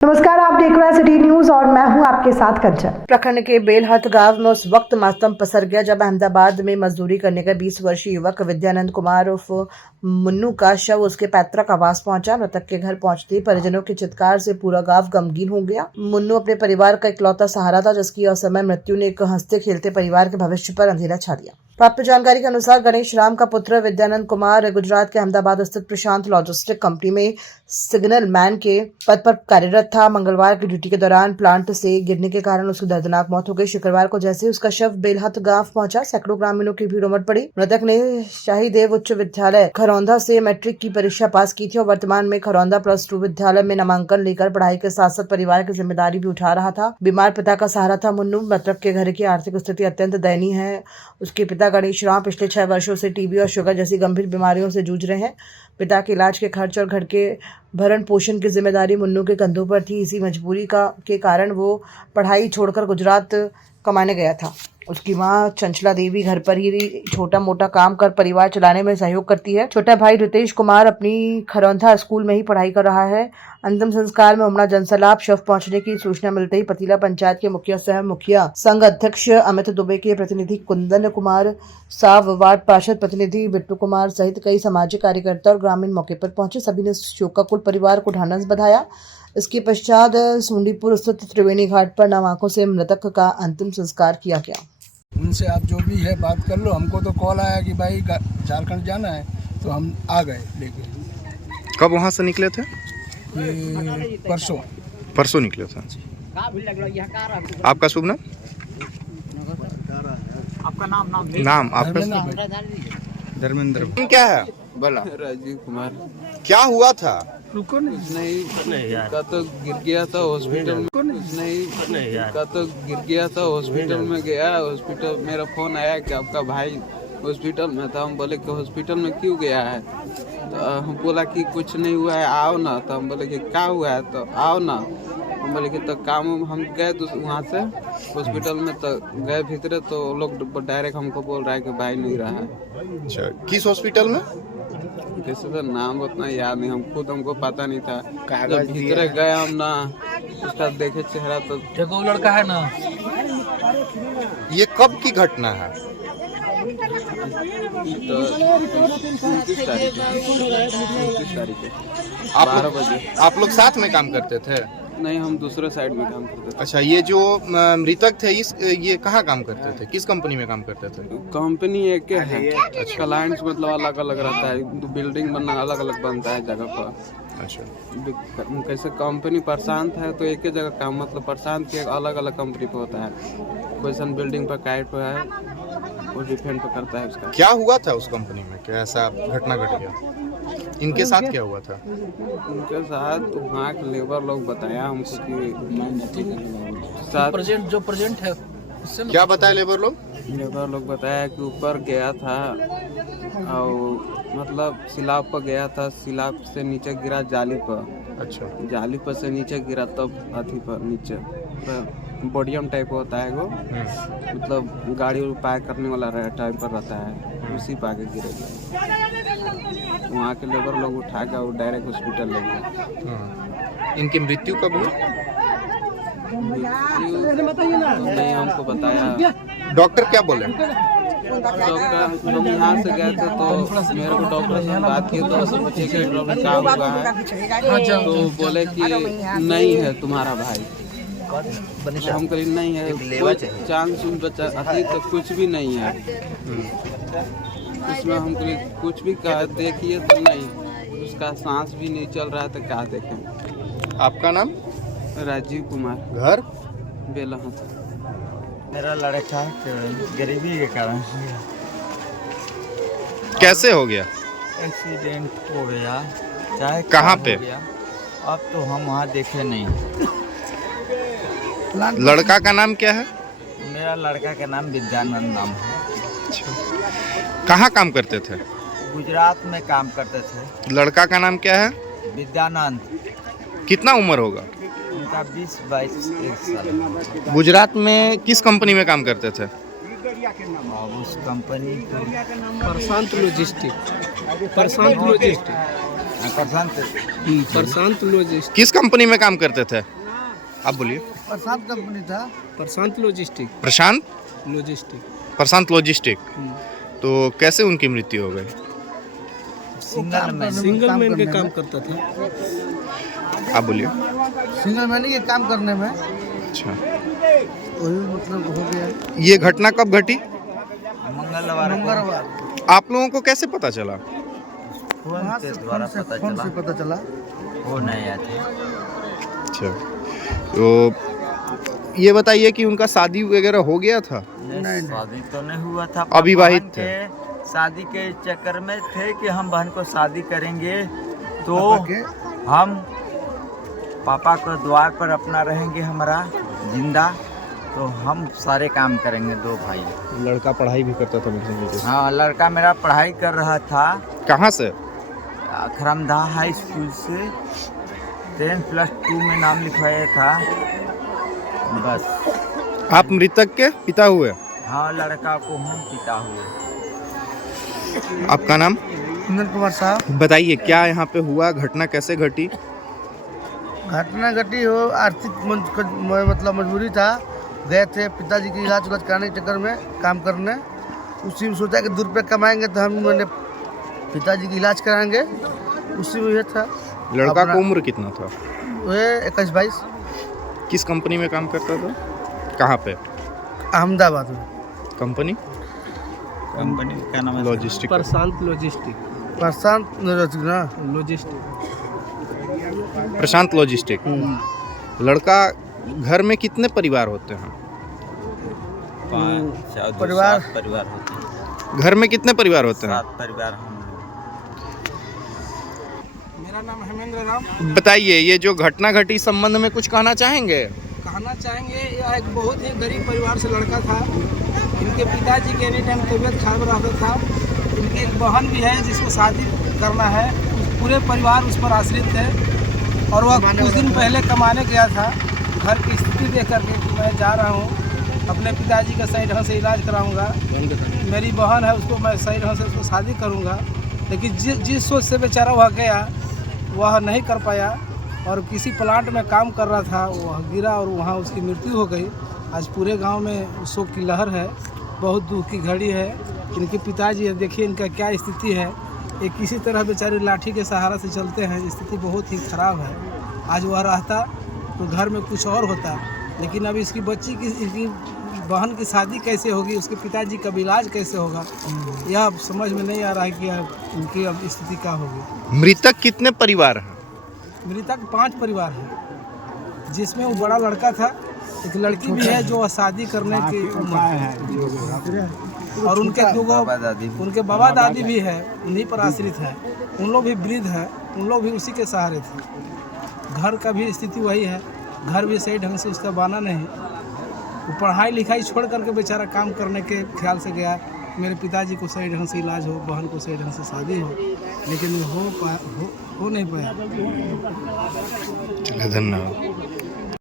नमस्कार, आप देख रहे हैं सिटी न्यूज और मैं हूं आपके साथ कंचन। प्रखंड के बेलहत गांव में उस वक्त मातम पसर गया जब अहमदाबाद में मजदूरी करने का 20 वर्षीय युवक विद्यानंद कुमार उर्फ मुन्नू का शव उसके पैतृक आवास पहुंचा। मृतक के घर पहुंचते ही परिजनों के चित्कार से पूरा गांव गमगीन हो गया। मुन्नू अपने परिवार का इकलौता सहारा था, जिसकी असमय मृत्यु ने एक हंसते खेलते परिवार के भविष्य पर अंधेरा छा दिया। प्राप्त जानकारी के अनुसार गणेश राम का पुत्र विद्यानंद कुमार गुजरात के अहमदाबाद स्थित प्रशांत लॉजिस्टिक कंपनी में सिग्नल मैन के पद पर कार्यरत था। मंगलवार की ड्यूटी के दौरान प्लांट से गिरने के कारण उसकी दर्दनाक मौत हो गई। शुक्रवार को जैसे ही उसका शव बेलहत गांव पहुंचा, सैकड़ों ग्रामीणों की भीड़ उमड़ पड़ी। मृतक ने शाही देव उच्च विद्यालय खरौंधा से मैट्रिक की परीक्षा पास की थी और वर्तमान में खरौंधा +2 विद्यालय में नामांकन लेकर पढ़ाई के साथ साथ परिवार की जिम्मेदारी भी उठा रहा था। बीमार पिता का सहारा था मुन्नू। मृतक के घर की आर्थिक स्थिति अत्यंत दयनीय है। उसके पिता गणेश राम पिछले 6 वर्षों से टीबी और शुगर जैसी गंभीर बीमारियों से जूझ रहे हैं। पिता के इलाज के खर्च और घर के भरण पोषण की जिम्मेदारी मुन्नू के कंधों पर थी। इसी मजबूरी के कारण वो पढ़ाई छोड़कर गुजरात कमाने गया था। उसकी मां चंचला देवी घर पर ही छोटा मोटा काम कर परिवार चलाने में सहयोग करती है। छोटा भाई रितेश कुमार अपनी खरौंधा स्कूल में ही पढ़ाई कर रहा है। अंतिम संस्कार में उमड़ा जनसैलाब। शव पहुंचने की सूचना मिलते ही पतीला पंचायत के मुखिया सह मुखिया संघ अध्यक्ष अमित दुबे के प्रतिनिधि कुंदन कुमार साव, वार्ड पार्षद प्रतिनिधि बिट्टू कुमार सहित कई सामाजिक कार्यकर्ता और ग्रामीण मौके पर पहुंचे। सभी ने शोकाकुल परिवार को ढांढस बधाया। इसके पश्चात सूंडीपुर स्थित त्रिवेणी घाट पर नम आंखों से मृतक का अंतिम संस्कार किया गया। उनसे आप जो भी है बात कर लो। हमको तो कॉल आया कि भाई झारखंड जाना है, तो हम आ गए लेके। कब वहाँ से निकले थे? ये परसों निकले थे। आपका शुभ नाम? आपका नाम आपका? धर्मेंद्र। क्या है? बोला। राजीव कुमार। क्या हुआ था? रुको नहीं का तो गिर गया था हॉस्पिटल में। नहीं का तो गिर गया था हॉस्पिटल में गया। हॉस्पिटल मेरा फोन आया कि आपका भाई हॉस्पिटल में था। हम बोले कि हॉस्पिटल में क्यों गया है? तो हम बोला कि कुछ नहीं हुआ है, आओ ना। तो हम बोले कि क्या हुआ है? तो आओ ना। हम बोले कि तो काम हम गए वहाँ से हॉस्पिटल में, तो गए भीतर तो लोग डायरेक्ट हमको बोल रहा है कि भाई नहीं रहा है। अच्छा, किस हॉस्पिटल में? कैसे तो नाम उतना याद नहीं, हमको पता नहीं था। जब भीतर गए हम ना, उसका देखे चेहरा तो देखो लड़का है ना। ये कब की घटना है? तो 29 तारीख को 12 बजे। आप लोग साथ में काम करते थे? नहीं, हम दूसरे साइड में काम करते थे। अच्छा, ये जो मृतक थे ये कहाँ काम करते थे? किस कंपनी में काम करते थे? कंपनी एक है। अच्छा, क्लाइंट्स मतलब अलग अलग रहता है। बिल्डिंग बनना अलग अलग बनता है जगह पर। अच्छा, कैसे कंपनी प्रशांत है तो एक ही जगह काम, मतलब प्रशांत के अलग अलग कंपनी पे होता है। कोई सन बिल्डिंग पर काइट पे है, वो डिफेंड पे करता है उसका। क्या हुआ था उस कंपनी में? क्या ऐसा घटना घट गया? इनके साथ क्या हुआ था? उनके साथ वहाँ के लेबर लोग बताया हमको कि साथ जो प्रेजेंट है उससे क्या बताया लेबर लोग? लेबर लोग बताया कि ऊपर गया था और मतलब सिलाब पर गया था। सिलाब से नीचे गिरा जाली पर। अच्छा, जाली पर से नीचे गिरा तब अथी पर नीचे बोडियम टाइप होता है वो, मतलब गाड़ी पैक करने वाला टाइप पर रहता है, उसी पे आके गिरेगा। वहाँ के लेबर लोग उठा के और डायरेक्ट हॉस्पिटल ले गए। इनकी मृत्यु कब हुई? नहीं हमको बताया। डॉक्टर क्या बोले? डॉक्टर हम यहाँ से गए थे तो मेरे को डॉक्टर से बात की तो पूछे कि प्रॉब्लम क्या हुआ है, तो बोले कि नहीं है तुम्हारा भाई। तो हम कहीं नहीं है, कोई चांस बचा अभी तो कुछ भी नहीं है उसमें। हम कुछ भी देखिए तो नहीं, उसका सांस भी नहीं चल रहा था, क्या देखें। आपका नाम? राजीव कुमार। घर? बेलहत। मेरा लड़का गरीबी के कारण कैसे हो गया? एक्सीडेंट हो गया, चाहे कहाँ पे? हो गया, अब तो हम वहाँ देखे नहीं। लड़का का नाम क्या है? मेरा लड़का का नाम विद्यानंद नाम है। कहाँ काम करते थे? गुजरात में काम करते थे। लड़का का नाम क्या है? विद्यानंद। कितना उम्र होगा? उनका 20-22 साल। गुजरात में किस कंपनी में काम करते थे? और उस कंपनी को प्रशांत लॉजिस्टिक प्रशांत लॉजिस्टिक। किस कंपनी में काम करते थे? आप बोलिए। प्रशांत कंपनी था। प्रशांत लॉजिस्टिक। प्रशांत लॉजिस्टिक। प्रशांत लॉजिस्टिक। तो कैसे उनकी मृत्यु हो गई? सिंगल मैन के काम करता था। आप बोलिए। सिंगल मैन के काम करने में अच्छा, वही मतलब हो गया। ये घटना कब घटी? मंगलवार आप लोगों को कैसे पता चला? फोन के द्वारा पता चला। वो नहीं आए थे। अच्छा, तो ये बताइए कि उनका शादी वगैरह हो गया था? नहीं, शादी तो नहीं हुआ था। अविवाहित बहन थे। के शादी के चक्कर में थे कि हम बहन को शादी करेंगे तो हम पापा को द्वार पर अपना रहेंगे हमारा जिंदा, तो हम सारे काम करेंगे दो भाई। लड़का पढ़ाई भी करता था मुझे। हाँ, लड़का मेरा पढ़ाई कर रहा था। कहाँ से? खरमदा हाई स्कूल से 10+2 में नाम लिखवाया था बस। आप मृतक के पिता हुए? हाँ, लड़का को हम पिता हुए। आपका नाम? कुंदन कुमार साहब। बताइए क्या यहाँ पे हुआ, घटना कैसे घटी? घटना घटी हो आर्थिक मतलब मजबूरी था। गए थे पिताजी की इलाज उलाज कराने के चक्कर में काम करने। उसी में सोचा कि 2 रुपये कमाएंगे तो हम मैंने पिताजी की इलाज कराएंगे, उसी में ये था। लड़का का उम्र कितना था? वह 21-22। किस कंपनी में काम करता था? कहाँ पे? अहमदाबाद में। कंपनी? कंपनी का नाम है लॉजिस्टिक। प्रशांत लॉजिस्टिक। प्रशांत ना लॉजिस्टिक। प्रशांत लॉजिस्टिक। लड़का घर में कितने परिवार होते हैं? परिवार होते हैं। घर में कितने परिवार होते हैं? 7 परिवार हम। मेरा नाम हेमेंद्र राम। बताइए, ये जो घटना घटी इस संबंध में कुछ कहना चाहेंगे? कहना चाहेंगे, यह एक बहुत ही गरीब परिवार से लड़का था। इनके पिताजी के एनी टाइम तबीयत खराब रहता था। इनकी एक बहन भी है जिसको शादी करना है। पूरे परिवार उस पर आश्रित थे और वह कुछ दिन पहले कमाने गया था। घर की स्थिति देख करके कि मैं जा रहा हूँ, अपने पिताजी का सही ढंग से इलाज कराऊंगा, मेरी बहन है उसको मैं सही ढंग से उसको शादी करूंगा। लेकिन जिस सोच से बेचारा वह गया वह नहीं कर पाया और किसी प्लांट में काम कर रहा था, वह गिरा और वहाँ उसकी मृत्यु हो गई। आज पूरे गांव में शोक की लहर है, बहुत दुख की घड़ी है। इनके पिताजी है, देखिए इनका क्या स्थिति है। ये किसी तरह बेचारे लाठी के सहारा से चलते हैं, स्थिति बहुत ही ख़राब है। आज वह रहता तो घर में कुछ और होता, लेकिन अब इसकी बच्ची की, इसकी बहन की शादी कैसे होगी, उसके पिताजी का इलाज कैसे होगा, यह अब समझ में नहीं आ रहा है कि उनकी अब स्थिति क्या होगी। मृतक कितने परिवार हैं? मृतक 5 परिवार हैं, जिसमें वो बड़ा लड़का था, एक लड़की भी है जो शादी करने की उम्र है, और उनके उनके बाबा दादी भी है, उन्हीं पर आश्रित है। उन लोग भी वृद्ध हैं, उन लोग भी उसी के सहारे थे। घर का भी स्थिति वही है, घर भी सही ढंग से उसका बना नहीं। वो पढ़ाई लिखाई छोड़ करके बेचारा काम करने के ख्याल से गया, मेरे पिताजी को सही ढंग से इलाज हो, बहन को सही ढंग से शादी हो, लेकिन हो नहीं पाया। धन्यवाद।